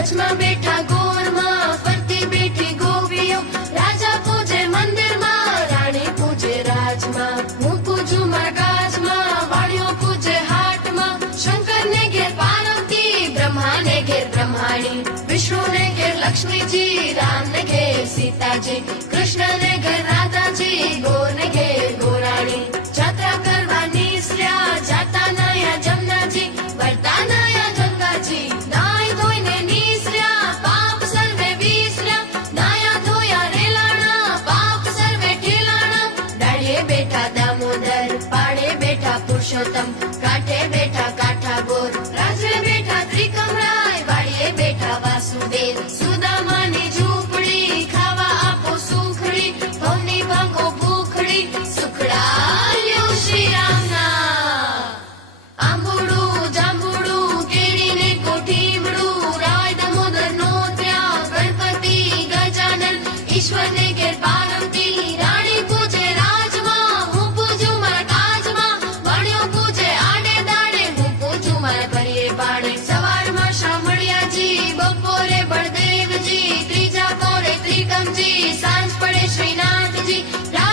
કચ્છમાં બેઠા ગોળમાં ફરતી બેઠી ગોપીઓ રાજા પૂજે મંદિરમાં, રાણી પૂજે રાજમાં. હું પૂજું મારા કાચમાં વાળીઓ પૂજે હાટમાં. શંકરને ઘેર પાર્વતી, બ્રહ્માને ઘેર બ્રહ્માણી. વિષ્ણુ ને ઘેર લક્ષ્મીજી રામ ને ઘેર સીતાજી. કૃષ્ણને ઘેર કાઢે બેઠા દામોદર, પાડે બેઠા પુરુષોત્તમ કાઢે બેઠા કાઠા ગોર રાજે બેઠા ત્રિકમરાય વાળીએ બેઠા વાસુદેવ, સુદામાની ઝૂંપડી, ખાવા આપો સુખડી, ભવની ભાંગો ભૂખડી, સુખડાલ્યો શ્રી